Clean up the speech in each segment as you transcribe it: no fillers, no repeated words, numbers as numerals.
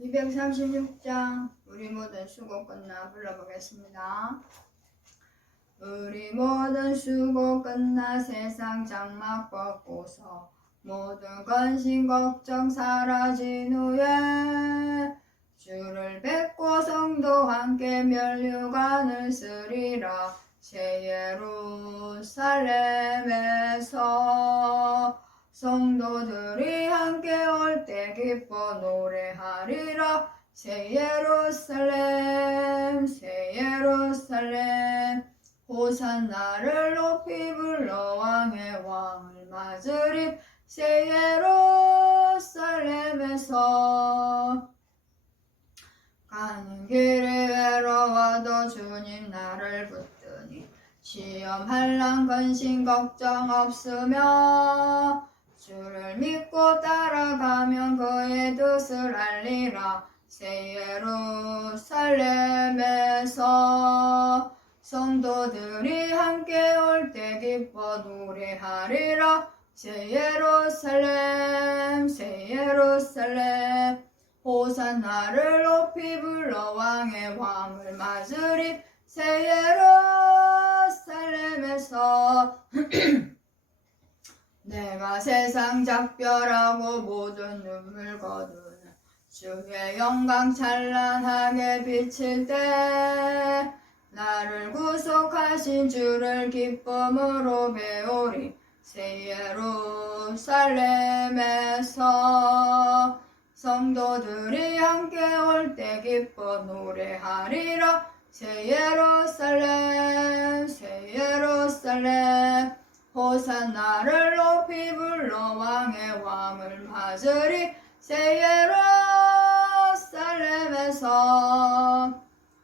236장 우리 모든 수고 끝나 불러보겠습니다. 우리 모든 수고 끝나 세상 장막 벗고서 모든 근심 걱정 사라진 후에 주를 뵙고 성도 함께 면류관을 쓰리라. 새 예루살렘에서 성도들이 함께 올 때 기뻐 노래하리라. 새 예루살렘 새 예루살렘 호산나를 높이 불러 왕의 왕을 맞으리. 새 예루살렘에서 가는 길이 외로워도 주님 나를 붙드니 시험 환난 근심 걱정 없으며 주를 믿고 따라가면 그의 뜻을 알리라. 새 예루살렘에서 성도들이 함께 올 때 기뻐 노래하리라. 새 예루살렘 새 예루살렘 호산나를 높이 불러 왕의 왕을 맞으리. 새 예루살렘에서 내가 세상 작별하고 모든 눈물 거두는 주의 영광 찬란하게 비칠 때 나를 구속하신 주를 기쁨으로 배우리. 새 예루살렘에서 성도들이 함께 올 때 기뻐 노래하리라. 새 예루살렘 새 예루살렘 호산나를 높이 불러 왕의 왕을 맞으리. 새 예루살렘에서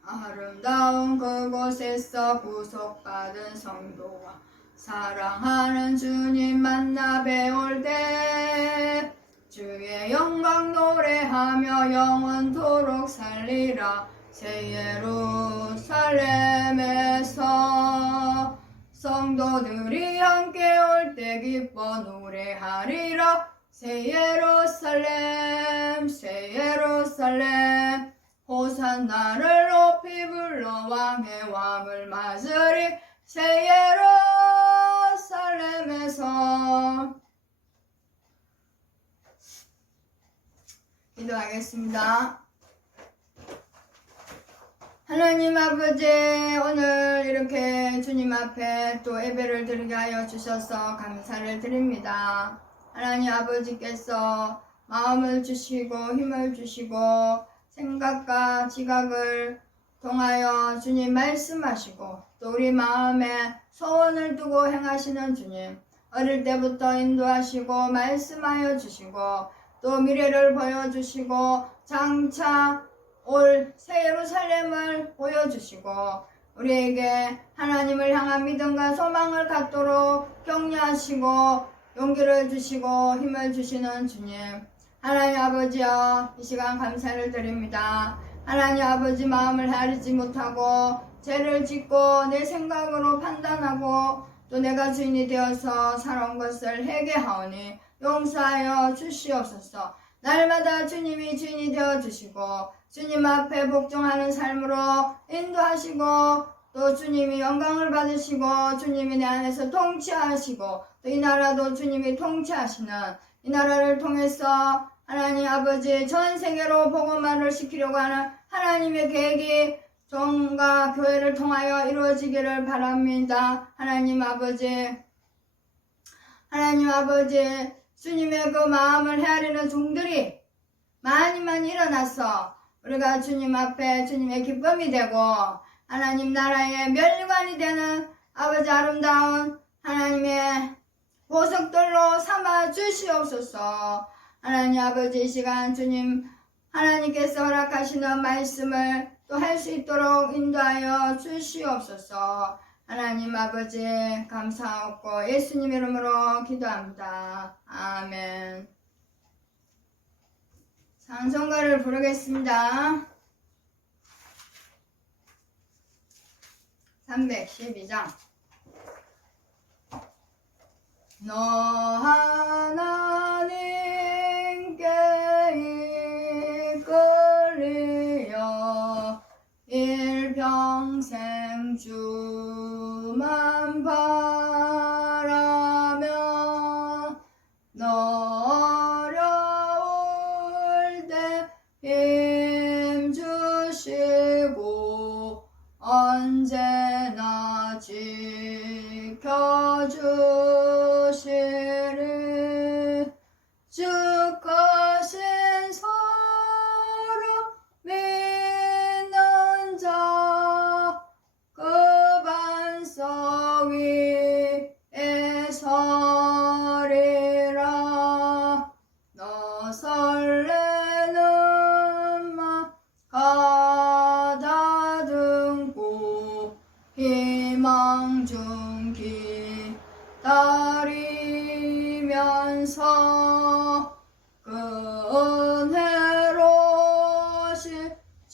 아름다운 그곳에서 구속받은 성도와 사랑하는 주님 만나 배울 때 주의 영광 노래하며 영원토록 살리라. 새 예루살렘에서 성도들이 함께 올 때 기뻐 노래하리라. 새 예루살렘 새 예루살렘 호산나를 높이 불러 왕의 왕을 맞으리. 새 예루살렘에서 기도하겠습니다. 하나님 아버지, 오늘 이렇게 주님 앞에 또 예배를 드리게 하여 주셔서 감사를 드립니다. 하나님 아버지께서 마음을 주시고 힘을 주시고 생각과 지각을 통하여 주님 말씀하시고 또 우리 마음에 소원을 두고 행하시는 주님, 어릴 때부터 인도하시고 말씀하여 주시고 또 미래를 보여주시고 장차 올 새 예루살렘을 보여주시고 우리에게 하나님을 향한 믿음과 소망을 갖도록 격려하시고 용기를 주시고 힘을 주시는 주님, 하나님 아버지여, 이 시간 감사를 드립니다. 하나님 아버지, 마음을 헤아리지 못하고 죄를 짓고 내 생각으로 판단하고 또 내가 주인이 되어서 살아온 것을 회개하오니 용서하여 주시옵소서. 날마다 주님이 주인이 되어주시고 주님 앞에 복종하는 삶으로 인도하시고 또 주님이 영광을 받으시고 주님이 내 안에서 통치하시고 또 이 나라도 주님이 통치하시는 이 나라를 통해서 하나님 아버지 전 세계로 복음화를 시키려고 하는 하나님의 계획이 종과 교회를 통하여 이루어지기를 바랍니다. 하나님 아버지, 주님의 그 마음을 헤아리는 종들이 많이 일어나서 우리가 주님 앞에 주님의 기쁨이 되고 하나님 나라의 면류관이 되는 아버지 아름다운 하나님의 보석들로 삼아 주시옵소서. 하나님 아버지, 이 시간 주님 하나님께서 허락하시는 말씀을 또 할 수 있도록 인도하여 주시옵소서. 하나님 아버지 감사하고 예수님 이름으로 기도합니다. 아멘. 찬송가를 부르겠습니다. 312장. 너 하나님께 이끌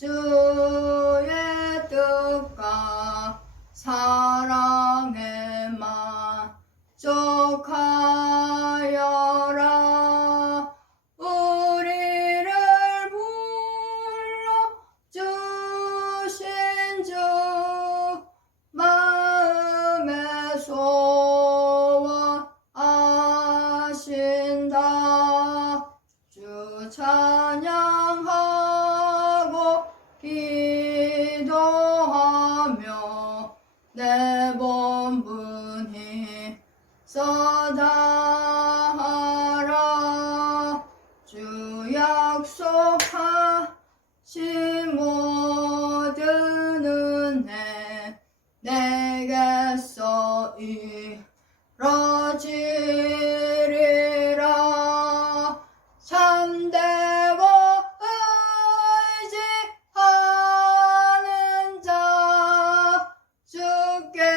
주의 뜻과 사랑에 만족하여라. 우리를 불러주신 주 마음에 소원하신다. 주 찬양하고 기도하며 내 본분이 써다하라. 주 약속하신 모든 은혜 내게서 이뤄지리라. 참되고 의지하는 자 주께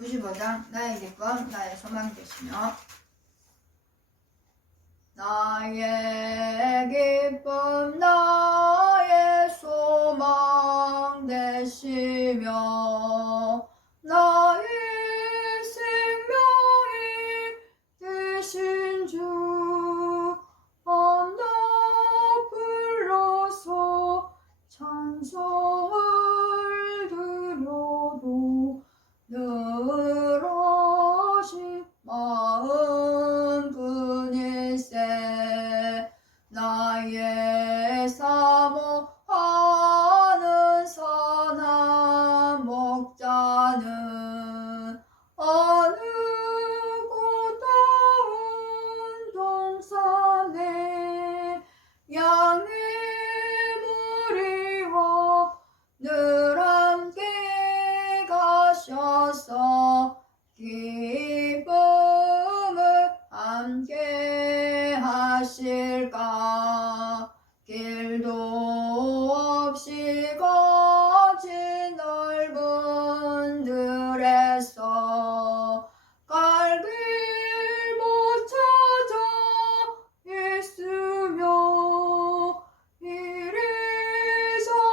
95장 나의 기쁨 나의 소망 되시며 나의 기쁨 나의 소망 되시며 나의 생명이 되신 주 밤낮 불러서 찬송을 드려도 늘 오신 마음뿐일세 나의 사모하는 선한 목자는 어느 고다운 동산에 양의 무리와 늘 함께 가셔서 기쁨을 함께 하실까 길도 없이 거친 넓은 들에서 갈 길 못 찾아 있으며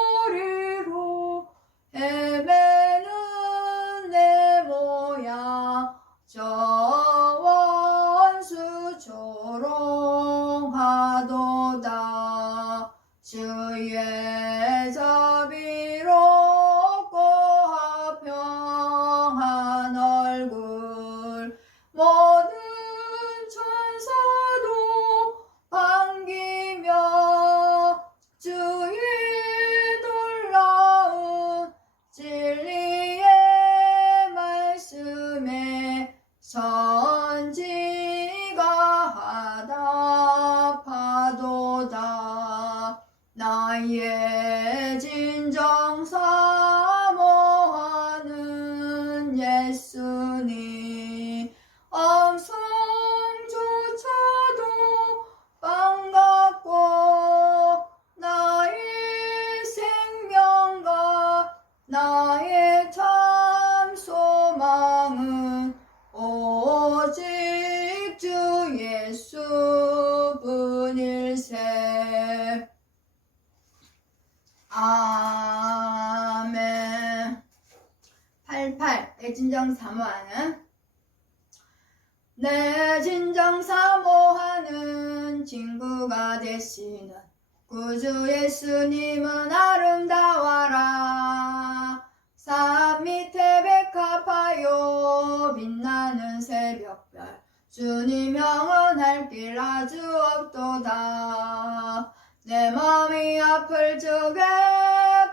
이리저리로 헤매는 내 모양 저 원수 조롱하도다 주의 자비롭고 화평한 얼굴 모든 천사도 반기며 주의 놀라운 진리의 말씀에 선지가 하답하도다 나의 진정 사모하는 예수님 엄성조차도 반갑고 나의 생명과 나의 참 소망은 오직 주 예수뿐일세 아멘 88 내 진정 사모하는 내 진정 사모하는 친구가 되시는 구주 예수님은 아름다워라 산 밑에 백합하여 빛나는 새벽별 주님 영원할 길 아주 없도다 내 마음이 아플 적에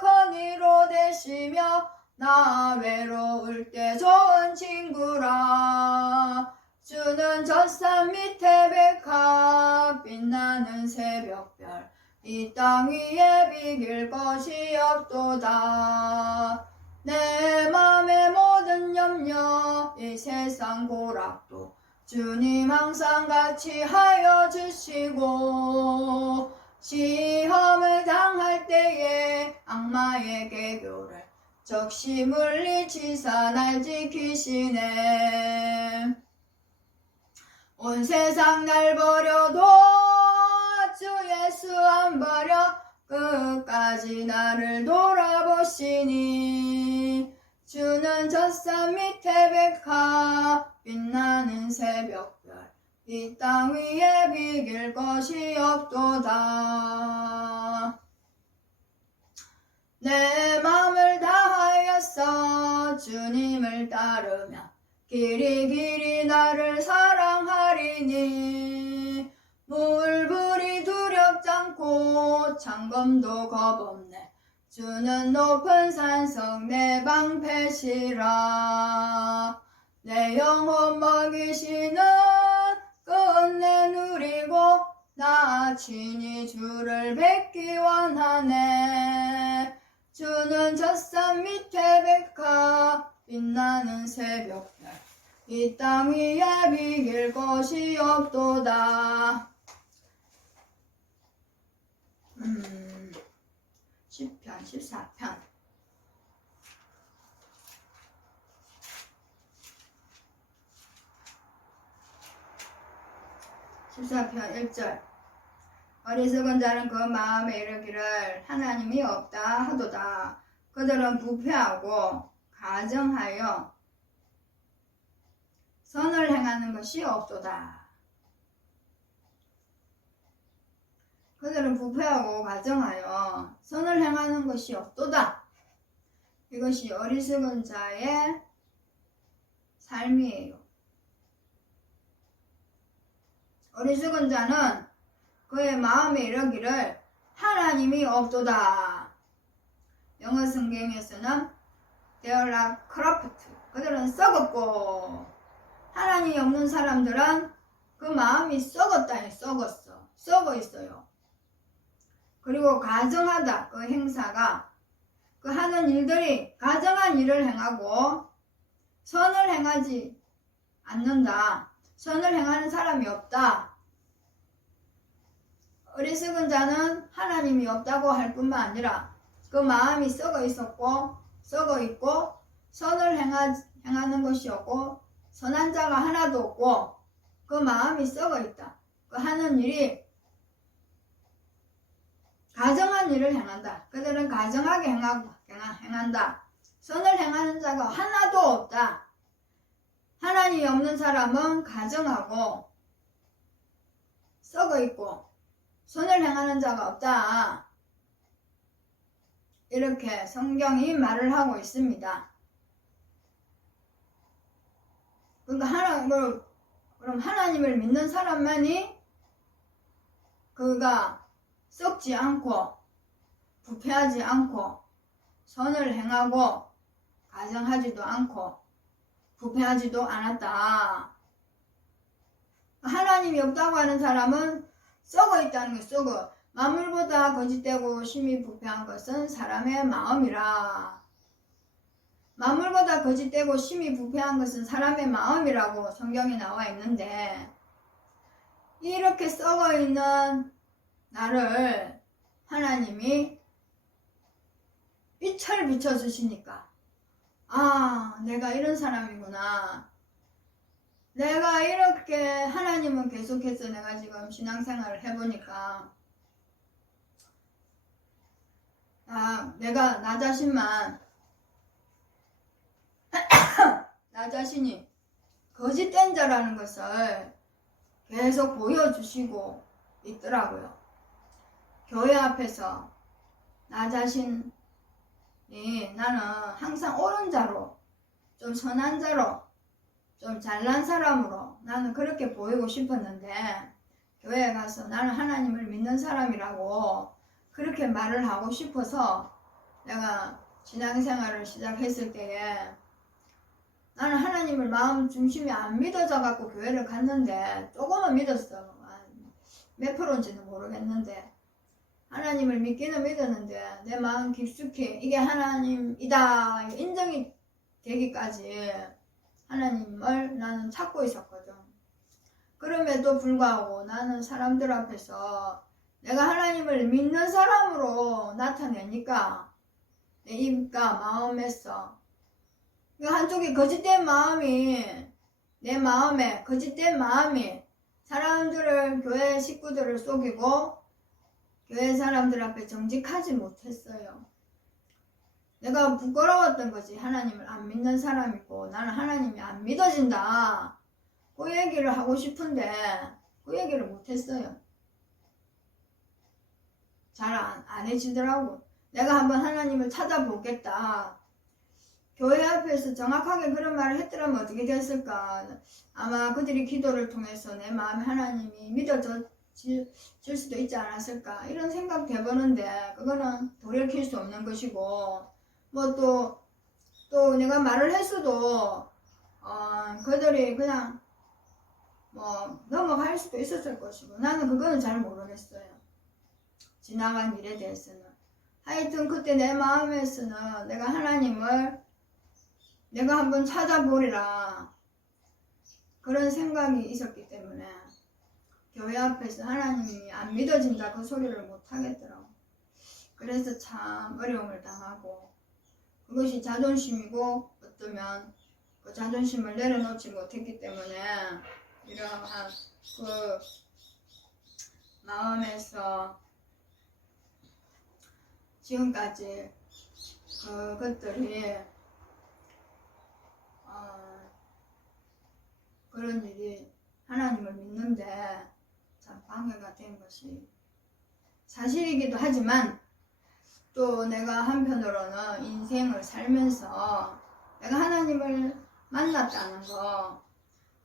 건의로 되시며 나 외로울 때 좋은 친구라 주는 젖산 밑에 백합 빛나는 새벽별 이 땅 위에 비길 것이 없도다 내 맘의 모든 염려 이 세상 고락도 주님 항상 같이 하여 주시고 시험을 당할 때에 악마의 개교를 적시 물리치사 날 지키시네 온 세상 날 버려도 주 예수 안 버려 끝까지 나를 돌아보시니 주는 젖산 밑에 백합 빛나는 새벽별 이 땅 위에 비길 것이 없도다 내 맘을 다하였어 주님을 따르며 길이 나를 사랑하리니 물불이 두렵지 않고 창검도 겁없네 주는 높은 산성 내 방패시라 내 영혼 먹이시는 끝내 누리고 나 친히 주를 뵙기 원하네 주는 젖산 밑에 백합 빛나는 새벽별 이 땅 위에 비길 것이 없도다 시편 14편 14편 1절. 어리석은 자는 그 마음에 이르기를 하나님이 없다 하도다. 그들은 부패하고 가정하여 선을 행하는 것이 없도다. 그들은 부패하고 가정하여 선을 행하는 것이 없도다. 이것이 어리석은 자의 삶이에요. 어리석은 자는 그의 마음에 이르기를 하나님이 없도다. 영어 성경에서는 They are like corrupt. 그들은 썩었고, 하나님이 없는 사람들은 그 마음이 썩었다. 썩었어. 썩어 있어요. 그리고 가정하다. 그 행사가 그 하는 일들이 가정한 일을 행하고 선을 행하지 않는다. 선을 행하는 사람이 없다. 어리석은 자는 하나님이 없다고 할 뿐만 아니라 그 마음이 썩어 있었고 썩어 있고 선을 행하는 것이 없고 선한 자가 하나도 없고 그 마음이 썩어 있다. 그 하는 일이 가정한 일을 행한다. 그들은 가정하게 행한다. 선을 행하는 자가 하나도 없다. 하나님이 없는 사람은 가정하고 썩어 있고 선을 행하는 자가 없다. 이렇게 성경이 말을 하고 있습니다. 그러니까 그럼 하나님을 믿는 사람만이 그가 썩지 않고 부패하지 않고 선을 행하고 가정하지도 않고 부패하지도 않았다. 하나님이 없다고 하는 사람은 썩어 있다는 게 썩어. 만물보다 거짓되고 심히 부패한 것은 사람의 마음이라. 만물보다 거짓되고 심히 부패한 것은 사람의 마음이라고 성경에 나와 있는데, 이렇게 썩어 있는 나를 하나님이 빛을 비춰주시니까, 아, 내가 이런 사람이구나. 내가 이렇게 하나님은 계속해서 내가 지금 신앙생활을 해보니까 내가 나 자신만 나 자신이 거짓된 자라는 것을 계속 보여주시고 있더라고요. 교회 앞에서 나 자신이 나는 항상 옳은 자로 좀 선한 자로 좀 잘난 사람으로 나는 그렇게 보이고 싶었는데 교회에 가서 나는 하나님을 믿는 사람이라고 그렇게 말을 하고 싶어서 내가 신앙생활을 시작했을 때에 나는 하나님을 마음 중심이 안 믿어져 갖고 교회를 갔는데 조금은 믿었어. 몇 프로인지는 모르겠는데 하나님을 믿기는 믿었는데 내 마음 깊숙이 이게 하나님이다 인정이 되기까지 하나님을 나는 찾고 있었거든. 그럼에도 불구하고 나는 사람들 앞에서 내가 하나님을 믿는 사람으로 나타내니까 내 입과 마음에서 한쪽에 거짓된 마음이 내 마음에 거짓된 마음이 사람들을 교회 식구들을 속이고 교회 사람들 앞에 정직하지 못했어요. 내가 부끄러웠던 거지. 하나님을 안 믿는 사람이고 나는 하나님이 안 믿어진다. 그 얘기를 하고 싶은데 그 얘기를 못했어요. 잘 안 해지더라고. 내가 한번 하나님을 찾아보겠다. 교회 앞에서 정확하게 그런 말을 했더라면 어떻게 됐을까. 아마 그들이 기도를 통해서 내 마음에 하나님이 믿어질 수도 있지 않았을까. 이런 생각 돼보는데 그거는 돌이킬 수 없는 것이고 뭐 또 내가 말을 했어도 그들이 그냥 뭐 넘어갈 수도 있었을 것이고 나는 그거는 잘 모르겠어요. 지나간 일에 대해서는. 하여튼 그때 내 마음에서는 내가 하나님을 내가 한번 찾아보리라 그런 생각이 있었기 때문에 교회 앞에서 하나님이 안 믿어진다 그 소리를 못 하겠더라고. 그래서 참 어려움을 당하고 그것이 자존심이고 어쩌면 그 자존심을 내려놓지 못했기 때문에 이러한 그 마음에서 지금까지 그것들이 그런 일이 하나님을 믿는데 참 방해가 된 것이 사실이기도 하지만, 또 내가 한편으로는 인생을 살면서 내가 하나님을 만났다는 거,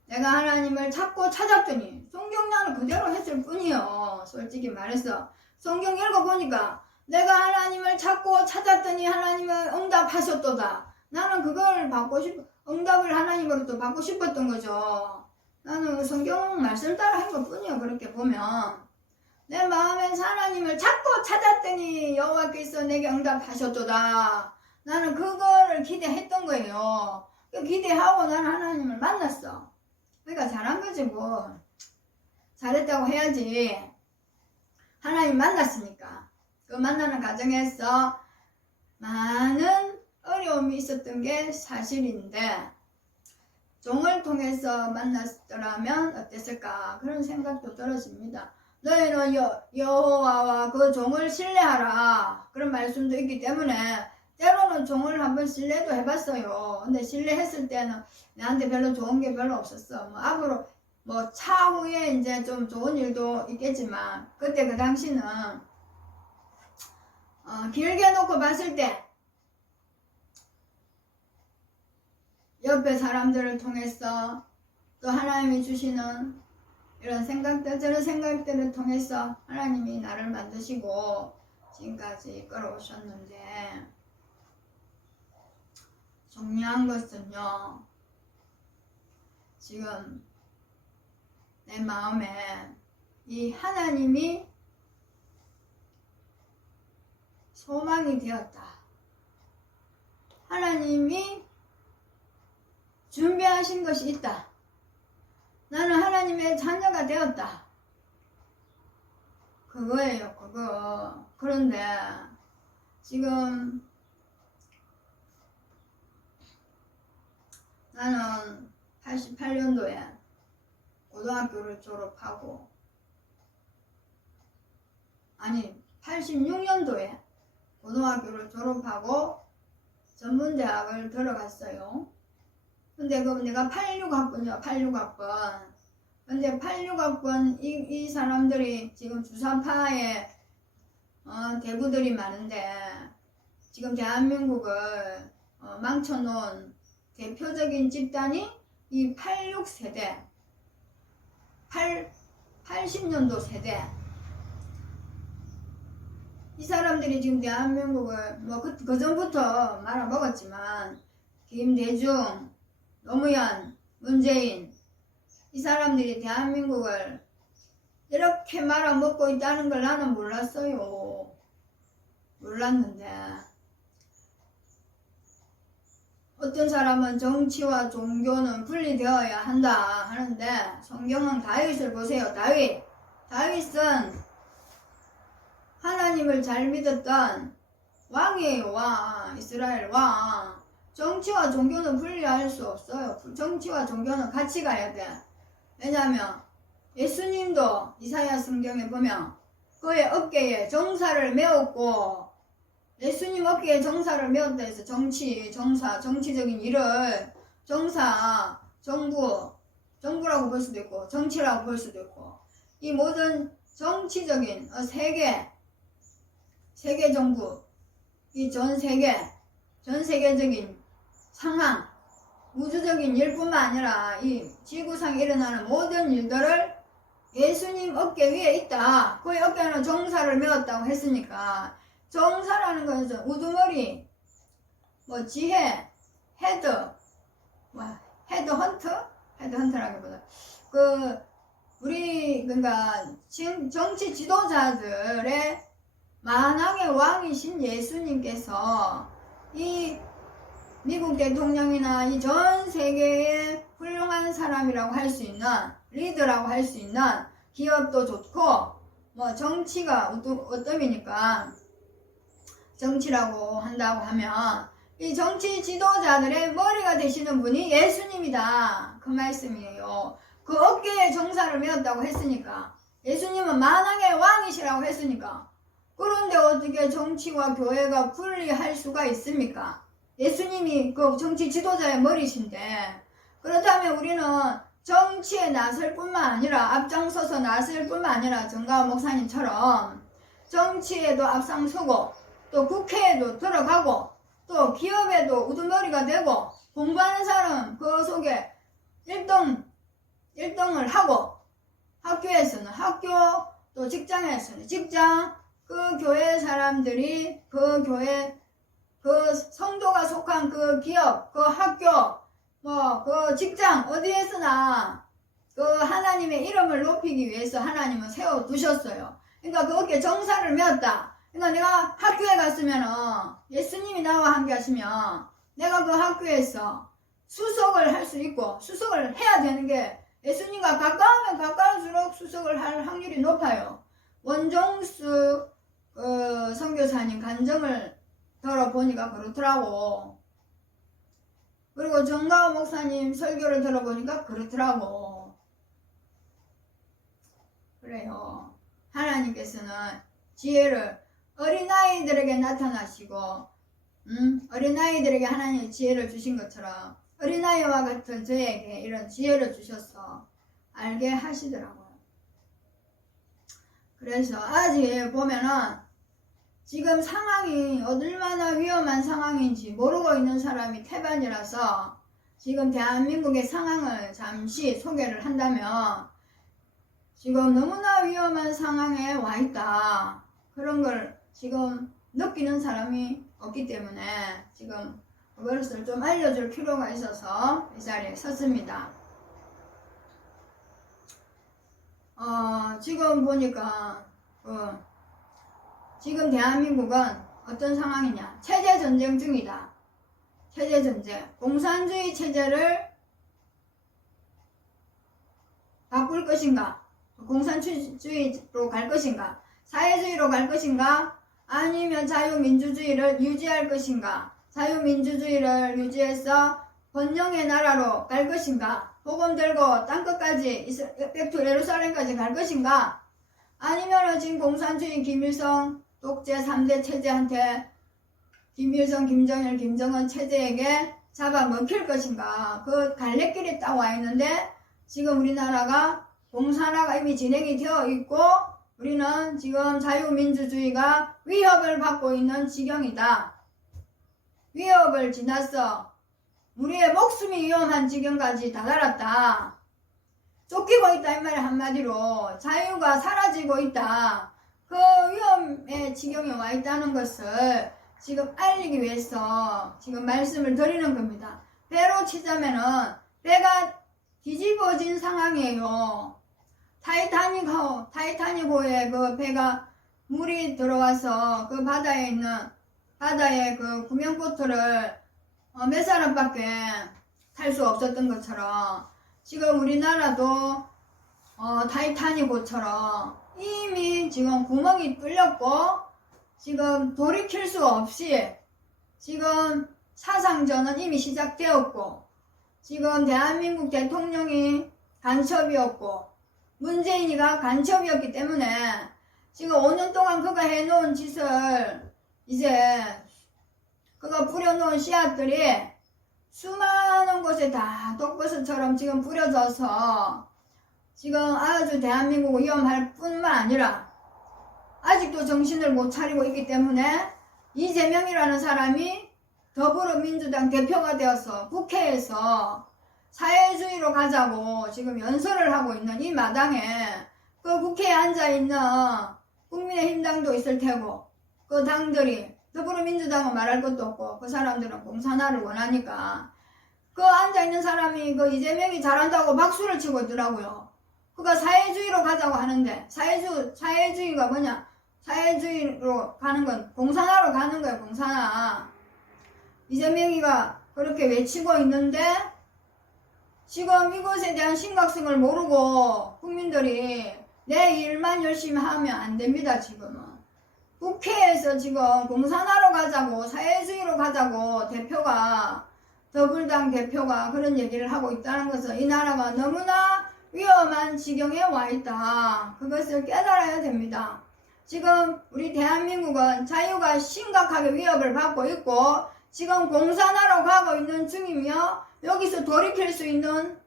내가 하나님을 찾고 찾았더니 성경나는 그대로 했을 뿐이요. 솔직히 말해서 성경 읽어보니까 내가 하나님을 찾고 찾았더니 하나님을 응답하셨도다. 나는 그걸 응답을 하나님으로부터 받고 싶었던 거죠. 나는 성경 말씀 따라 한 것 뿐이요. 그렇게 보면 내 마음에서 하나님을 찾고 찾았더니 여호와께서 내게 응답하셨도다. 나는 그거를 기대했던 거예요. 기대하고 나는 하나님을 만났어. 그러니까 잘한 거지 뭐. 잘했다고 해야지. 하나님 만났으니까. 그 만나는 과정에서 많은 어려움이 있었던 게 사실인데, 종을 통해서 만났더라면 어땠을까 그런 생각도 들어집니다. 너희는 여호와와 그 종을 신뢰하라 그런 말씀도 있기 때문에 때로는 종을 한번 신뢰도 해봤어요. 근데 신뢰했을 때는 나한테 별로 좋은 게 별로 없었어. 앞으로 차후에 이제 좀 좋은 일도 있겠지만, 그때 그 당시는 길게 놓고 봤을 때 옆에 사람들을 통해서 또 하나님이 주시는 이런 생각들, 저런 생각들을 통해서 하나님이 나를 만드시고 지금까지 이끌어오셨는데, 중요한 것은요, 지금 내 마음에 이 하나님이 소망이 되었다. 하나님이 준비하신 것이 있다. 나는 하나님의 자녀가 되었다. 그거예요, 그거. 그런데 지금 나는 88년도에 고등학교를 졸업하고, 86년도에 고등학교를 졸업하고 전문대학을 들어갔어요. 근데 내가 86학번이요, 86학번. 근데 86학번 이 사람들이 지금 주사파에 대부들이 많은데, 지금 대한민국을 망쳐놓은 대표적인 집단이 이 86세대, 80년도 세대. 이 사람들이 지금 대한민국을 그 전부터 말아먹었지만, 김대중, 노무현, 문재인, 이 사람들이 대한민국을 이렇게 말아먹고 있다는 걸 나는 몰랐어요. 몰랐는데, 어떤 사람은 정치와 종교는 분리되어야 한다 하는데, 성경은 다윗을 보세요. 다윗은 하나님을 잘 믿었던 왕이에요. 왕, 이스라엘 왕. 정치와 종교는 분리할 수 없어요. 정치와 종교는 같이 가야 돼. 왜냐하면 예수님도 이사야 성경에 보면 그의 어깨에 정사를 메었고, 예수님 어깨에 정사를 메었다 해서 정치적인 일을 정부라고 볼 수도 있고 정치라고 볼 수도 있고, 이 모든 정치적인 세계 정부, 이 전 세계적인 상황, 우주적인 일뿐만 아니라 이 지구상에 일어나는 모든 일들을 예수님 어깨 위에 있다. 그의 어깨는 정사를 메었다고 했으니까, 정사라는 것은 우두머리, 지혜, 헤드헌터라기보다 그러니까 정치 지도자들의 만왕의 왕이신 예수님께서 이 미국 대통령이나 이 전 세계의 훌륭한 사람이라고 할 수 있는, 리더라고 할 수 있는, 기업도 좋고 정치가 어떠니까 정치라고 한다고 하면 이 정치 지도자들의 머리가 되시는 분이 예수님이다, 그 말씀이에요. 그 어깨에 정사를 메었다고 했으니까 예수님은 만왕의 왕이시라고 했으니까. 그런데 어떻게 정치와 교회가 분리할 수가 있습니까? 예수님이 그 정치 지도자의 머리신데, 그렇다면 우리는 정치에 나설 뿐만 아니라, 앞장서서 나설 뿐만 아니라 정가원 목사님처럼 정치에도 앞장서고 또 국회에도 들어가고 또 기업에도 우두머리가 되고, 공부하는 사람은 그 속에 1등을 하고, 학교에서는 학교, 또 직장에서는 직장, 그 교회 사람들이 그 교회, 그 성도가 속한 그 기업, 그 학교, 그 직장 어디에서나 그 하나님의 이름을 높이기 위해서 하나님은 세워두셨어요. 그러니까 거기에 정사를 메웠다. 그러니까 내가 학교에 갔으면은 예수님이 나와 함께 하시면 내가 그 학교에서 수석을 할 수 있고, 수석을 해야 되는 게 예수님과 가까우면 가까울수록 수석을 할 확률이 높아요. 원종수 선교사님 간증을 들어보니까 그렇더라고. 그리고 정가원 목사님 설교를 들어보니까 그렇더라고. 그래요. 하나님께서는 지혜를 어린아이들에게 나타나시고, 어린아이들에게 하나님의 지혜를 주신 것처럼 어린아이와 같은 저에게 이런 지혜를 주셔서 알게 하시더라고요. 그래서 아직 보면은 지금 상황이 얼마나 위험한 상황인지 모르고 있는 사람이 태반이라서, 지금 대한민국의 상황을 잠시 소개를 한다면 지금 너무나 위험한 상황에 와 있다. 그런 걸 지금 느끼는 사람이 없기 때문에 지금 그것을 좀 알려줄 필요가 있어서 이 자리에 섰습니다. 지금 보니까 지금 대한민국은 어떤 상황이냐? 체제 전쟁 중이다. 체제 전쟁. 공산주의 체제를 바꿀 것인가? 공산주의로 갈 것인가? 사회주의로 갈 것인가? 아니면 자유민주주의를 유지할 것인가? 자유민주주의를 유지해서 번영의 나라로 갈 것인가? 복음 들고 땅끝까지 백투 예루살렘까지 갈 것인가? 아니면 지금 공산주의 김일성 독재 3대 체제한테 김일성, 김정일, 김정은 체제에게 잡아먹힐 것인가? 그 갈래길에 딱 와 있는데, 지금 우리나라가 공산화가 이미 진행이 되어 있고 우리는 지금 자유민주주의가 위협을 받고 있는 지경이다. 위협을 지났어. 우리의 목숨이 위험한 지경까지 다다랐다. 쫓기고 있다 이 말이 한마디로. 자유가 사라지고 있다. 그 위험의 지경에 와 있다는 것을 지금 알리기 위해서 지금 말씀을 드리는 겁니다. 배로 치자면은 배가 뒤집어진 상황이에요. 타이타닉호에 그 배가 물이 들어와서 그 바다에 그 구명보트를 몇 사람밖에 탈 수 없었던 것처럼, 지금 우리나라도 타이타닉호처럼 이미 지금 구멍이 뚫렸고 지금 돌이킬 수 없이 지금 사상전은 이미 시작되었고, 지금 대한민국 대통령이 간첩이었고 문재인이가 간첩이었기 때문에 지금 5년 동안 그가 해놓은 짓을 이제 그가 뿌려놓은 씨앗들이 수많은 곳에 다 독버섯처럼 지금 뿌려져서 지금 아주 대한민국 위험할 뿐만 아니라 아직도 정신을 못 차리고 있기 때문에 이재명이라는 사람이 더불어민주당 대표가 되어서 국회에서 사회주의로 가자고 지금 연설을 하고 있는 이 마당에 그 국회에 앉아있는 국민의힘당도 있을 테고, 그 당들이 더불어민주당은 말할 것도 없고 그 사람들은 공산화를 원하니까 그 앉아있는 사람이 그 이재명이 잘한다고 박수를 치고 있더라고요. 그가 사회주의로 가자고 하는데, 사회주의가 뭐냐? 사회주의로 가는 건 공산화로 가는 거예요. 공산화. 이재명이가 그렇게 외치고 있는데 지금 이것에 대한 심각성을 모르고 국민들이 내 일만 열심히 하면 안 됩니다. 지금은 국회에서 지금 공산화로 가자고 사회주의로 가자고 더불당 대표가 그런 얘기를 하고 있다는 것은 이 나라가 너무나 위험한 지경에 와 있다. 그것을 깨달아야 됩니다. 지금 우리 대한민국은 자유가 심각하게 위협을 받고 있고 지금 공산화로 가고 있는 중이며 여기서 돌이킬 수 있는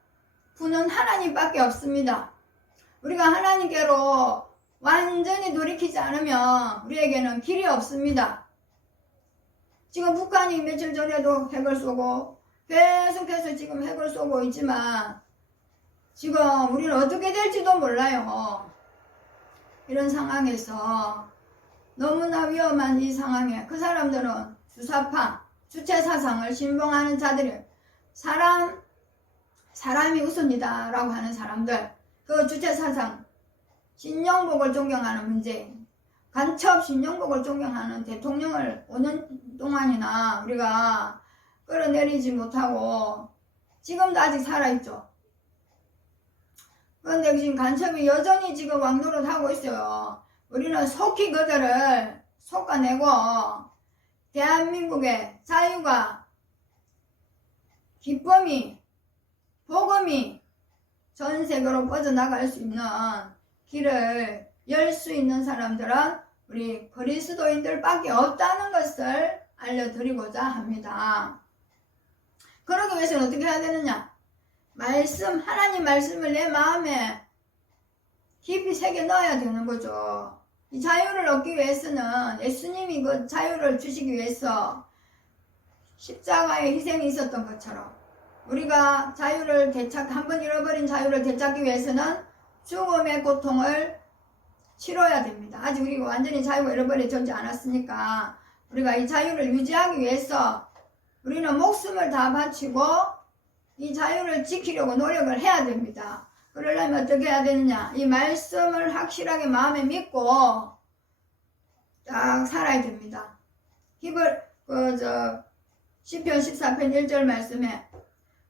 분은 하나님밖에 없습니다. 우리가 하나님께로 완전히 돌이키지 않으면 우리에게는 길이 없습니다. 지금 북한이 며칠 전에도 핵을 쏘고 계속해서 지금 핵을 쏘고 있지만 지금 우리는 어떻게 될지도 몰라요. 이런 상황에서 너무나 위험한 이 상황에 그 사람들은 주사파, 주체사상을 신봉하는 자들이 사람이 우선이다 라고 하는 사람들, 그 주체사상, 신영복을 존경하는 문재인, 간첩 신영복을 존경하는 대통령을 5년 동안이나 우리가 끌어내리지 못하고 지금도 아직 살아있죠. 그런데 지금 간첩이 여전히 지금 왕노릇하고 있어요. 우리는 속히 그들을 솎아내고 대한민국의 자유가, 기쁨이, 복음이 전 세계로 뻗어나갈 수 있는 길을 열 수 있는 사람들은 우리 그리스도인들밖에 없다는 것을 알려드리고자 합니다. 그러기 위해서는 어떻게 해야 되느냐? 하나님 말씀을 내 마음에 깊이 새겨 넣어야 되는 거죠. 이 자유를 얻기 위해서는 예수님이 그 자유를 주시기 위해서 십자가의 희생이 있었던 것처럼 우리가 자유를 한번 잃어버린 자유를 되찾기 위해서는 죽음의 고통을 치러야 됩니다. 아직 우리가 완전히 자유가 잃어버려지지 않았으니까 우리가 이 자유를 유지하기 위해서 우리는 목숨을 다 바치고 이 자유를 지키려고 노력을 해야 됩니다. 그러려면 어떻게 해야 되느냐? 이 말씀을 확실하게 마음에 믿고 딱 살아야 됩니다. 시편 14편 1절 말씀에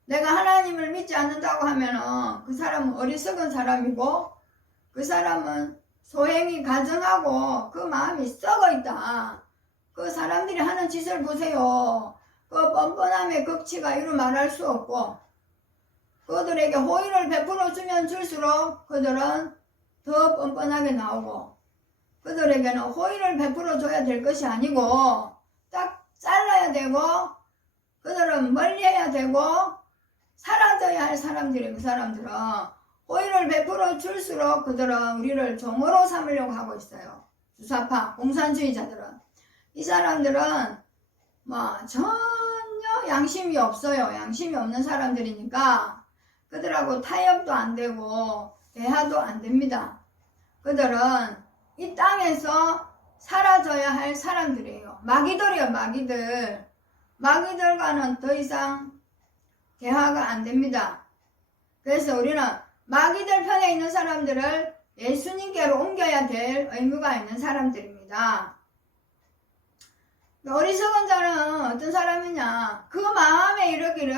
내가 하나님을 믿지 않는다고 하면은 그 사람은 어리석은 사람이고 그 사람은 소행이 가증하고 그 마음이 썩어 있다. 그 사람들이 하는 짓을 보세요. 그 뻔뻔함의 극치가 이루 말할 수 없고 그들에게 호의를 베풀어 주면 줄수록 그들은 더 뻔뻔하게 나오고 그들에게는 호의를 베풀어 줘야 될 것이 아니고 딱 잘라야 되고 그들은 멀리해야 되고 사라져야 할 사람들이 그 사람들은 호의를 베풀어 줄수록 그들은 우리를 종으로 삼으려고 하고 있어요. 주사파, 공산주의자들은. 이 사람들은 전혀 양심이 없어요. 양심이 없는 사람들이니까 그들하고 타협도 안 되고 대화도 안 됩니다. 그들은 이 땅에서 사라져야 할 사람들이에요. 마귀들이에요. 마귀들. 마귀들과는 더 이상 대화가 안 됩니다. 그래서 우리는 마귀들 편에 있는 사람들을 예수님께로 옮겨야 될 의무가 있는 사람들입니다. 어리석은 자는 어떤 사람이냐? 그 마음에 이르기를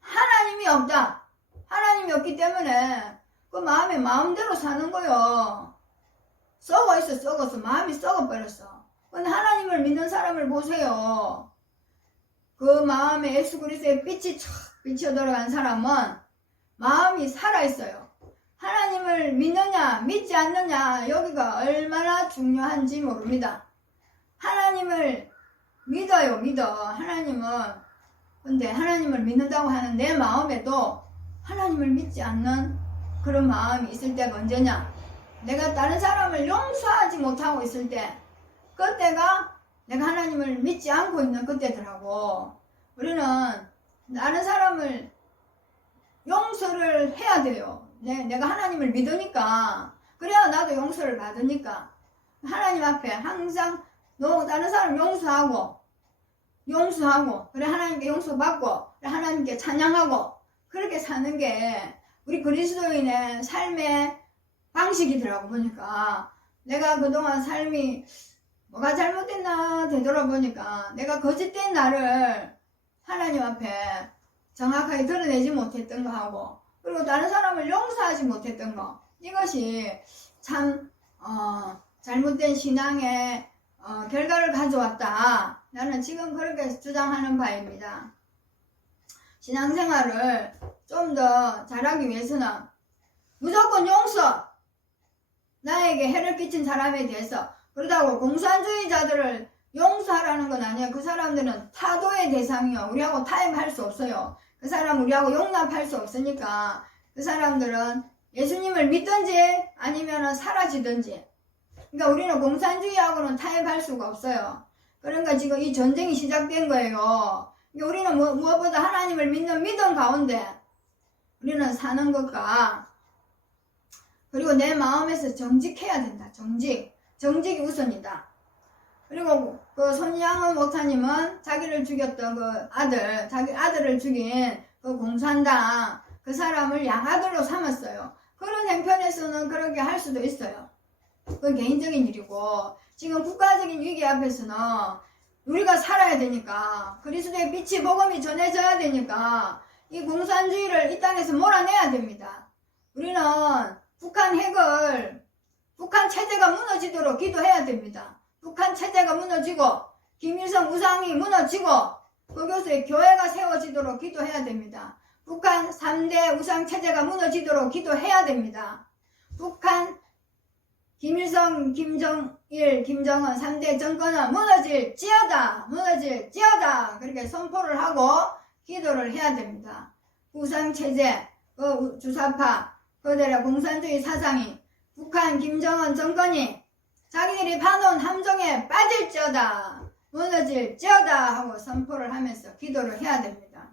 하나님이 없다. 하나님이 없기 때문에 그 마음에 마음대로 사는 거요. 썩어 있어. 썩어서 마음이 썩어버렸어. 근데 하나님을 믿는 사람을 보세요. 그 마음에 예수 그리스도의 빛이 촥 비쳐 들어간 사람은 마음이 살아있어요. 하나님을 믿느냐 믿지 않느냐 여기가 얼마나 중요한지 모릅니다. 하나님을 믿어요. 믿어. 근데 하나님을 믿는다고 하는 내 마음에도 하나님을 믿지 않는 그런 마음이 있을 때가 언제냐? 내가 다른 사람을 용서하지 못하고 있을 때 그때가 내가 하나님을 믿지 않고 있는 그때더라고. 우리는 다른 사람을 용서를 해야 돼요. 내가 하나님을 믿으니까 그래야 나도 용서를 받으니까 하나님 앞에 항상 다른 사람 용서하고 그래 하나님께 용서받고 그래 하나님께 찬양하고 그렇게 사는 게 우리 그리스도인의 삶의 방식이더라고. 보니까 내가 그동안 삶이 뭐가 잘못됐나 되돌아보니까 내가 거짓된 나를 하나님 앞에 정확하게 드러내지 못했던 거 하고 그리고 다른 사람을 용서하지 못했던 거 이것이 참 잘못된 신앙의 결과를 가져왔다. 나는 지금 그렇게 주장하는 바입니다. 신앙생활을 좀 더 잘하기 위해서는 무조건 용서. 나에게 해를 끼친 사람에 대해서. 그러다고 공산주의자들을 용서하라는 건 아니에요. 그 사람들은 타도의 대상이요. 우리하고 타협할 수 없어요. 그 사람 우리하고 용납할 수 없으니까 그 사람들은 예수님을 믿든지 아니면 사라지든지. 그러니까 우리는 공산주의하고는 타협할 수가 없어요. 그러니까 지금 이 전쟁이 시작된 거예요. 그러니까 우리는 무엇보다 하나님을 믿는 믿음 가운데 우리는 사는 것과 그리고 내 마음에서 정직해야 된다. 정직이 우선이다. 그리고 그 손양은 목사님은 자기를 죽였던 그 자기 아들을 죽인 그 공산당 그 사람을 양아들로 삼았어요. 그런 형편에서는 그렇게 할 수도 있어요. 그건 개인적인 일이고 지금 국가적인 위기 앞에서는 우리가 살아야 되니까 그리스도의 빛이 복음이 전해져야 되니까 이 공산주의를 이 땅에서 몰아내야 됩니다. 우리는 북한 체제가 무너지도록 기도해야 됩니다. 북한 체제가 무너지고 김일성 우상이 무너지고 그곳에 교회가 세워지도록 기도해야 됩니다. 북한 3대 우상 체제가 무너지도록 기도해야 됩니다. 북한 김일성, 김정일, 김정은 3대 정권은 무너질지어다 그렇게 선포를 하고 기도를 해야 됩니다. 우상 체제, 그 주사파, 그들의 공산주의 사상이 북한 김정은 정권이 자기들이 파놓은 함정에 빠질지어다 무너질지어다 하고 선포를 하면서 기도를 해야 됩니다.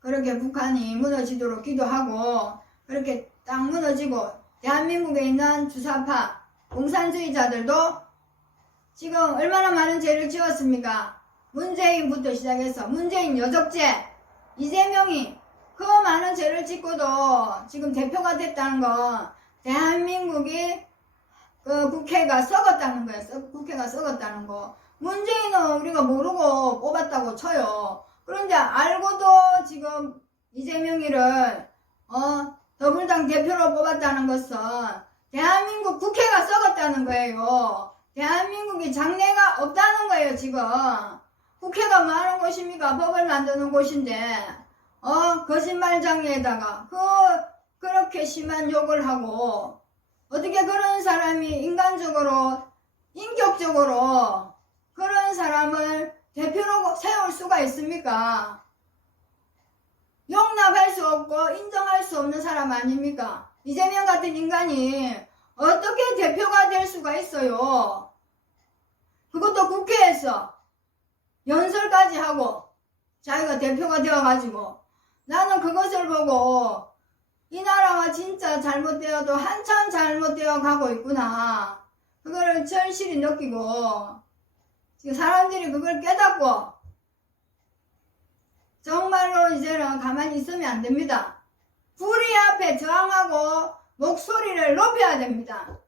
그렇게 북한이 무너지도록 기도하고 그렇게 딱 무너지고 대한민국에 있는 주사파 공산주의자들도 지금 얼마나 많은 죄를 지었습니까? 문재인부터 시작해서 문재인 여적죄 이재명이 그 많은 죄를 짓고도 지금 대표가 됐다는 건 대한민국이 그 국회가 썩었다는 거예요. 국회가 썩었다는 거. 문재인은 우리가 모르고 뽑았다고 쳐요. 그런데 알고도 지금 이재명이를 더불당 대표로 뽑았다는 것은 대한민국 국회가 썩었다는 거예요. 대한민국이 장래가 없다는 거예요. 지금 국회가 뭐 하는 곳입니까? 법을 만드는 곳인데 거짓말장애에다가 그렇게 심한 욕을 하고 어떻게 그런 사람이 인간적으로 인격적으로 그런 사람을 대표로 세울 수가 있습니까? 용납할 수 없고 인정할 수 없는 사람 아닙니까? 이재명 같은 인간이 어떻게 대표가 될 수가 있어요? 그것도 국회에서 연설까지 하고 자기가 대표가 되어가지고 나는 그것을 보고 이 나라가 진짜 잘못되어도 한참 잘못되어 가고 있구나. 그거를 절실히 느끼고 지금 사람들이 그걸 깨닫고 정말로 이제는 가만히 있으면 안 됩니다. 불의 앞에 저항하고 목소리를 높여야 됩니다.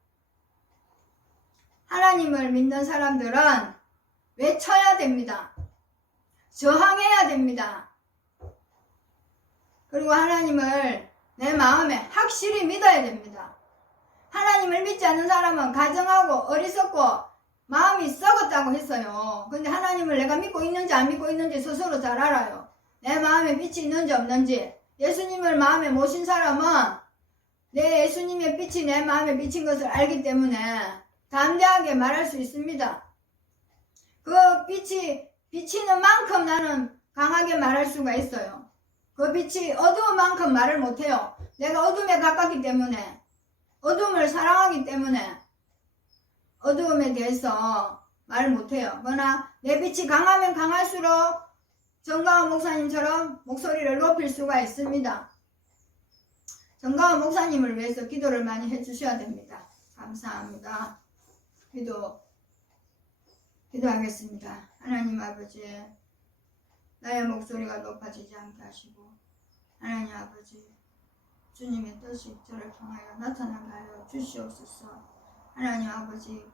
하나님을 믿는 사람들은 외쳐야 됩니다. 저항해야 됩니다. 그리고 하나님을 내 마음에 확실히 믿어야 됩니다. 하나님을 믿지 않는 사람은 가정하고 어리석고 마음이 썩었다고 했어요. 근데 하나님을 내가 믿고 있는지 안 믿고 있는지 스스로 잘 알아요. 내 마음에 빛이 있는지 없는지. 예수님을 마음에 모신 사람은 내 예수님의 빛이 내 마음에 비친 것을 알기 때문에 담대하게 말할 수 있습니다. 그 빛이 비치는 만큼 나는 강하게 말할 수가 있어요. 그 빛이 어두운 만큼 말을 못해요. 내가 어둠에 가깝기 때문에 어둠을 사랑하기 때문에 어두움에 대해서 말을 못해요. 그러나 내 빛이 강하면 강할수록 정가원 목사님처럼 목소리를 높일 수가 있습니다. 정가원 목사님을 위해서 기도를 많이 해주셔야 됩니다. 감사합니다. 기도하겠습니다. 하나님 아버지, 나의 목소리가 높아지지 않게 하시고 하나님 아버지, 주님의 뜻이 저를 통하여 나타나게 하여 주시옵소서. 하나님 아버지,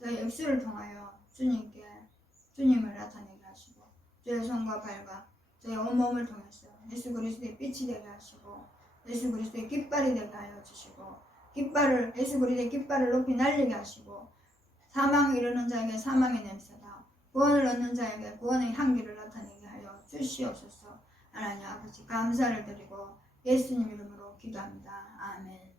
저의 입술을 통하여 주님을 나타내게 하시고 저의 손과 발과 저의 온몸을 통해서 예수 그리스도의 빛이 되게 하시고 예수 그리스도의 깃발이 되게 하여 주시고 예수 그리스도의 깃발을 높이 날리게 하시고 사망에 이르는 자에게 사망의 냄새다, 구원을 얻는 자에게 구원의 향기를 나타내게 하여 주시옵소서. 하나님 아버지, 감사를 드리고 예수님 이름으로 기도합니다. 아멘.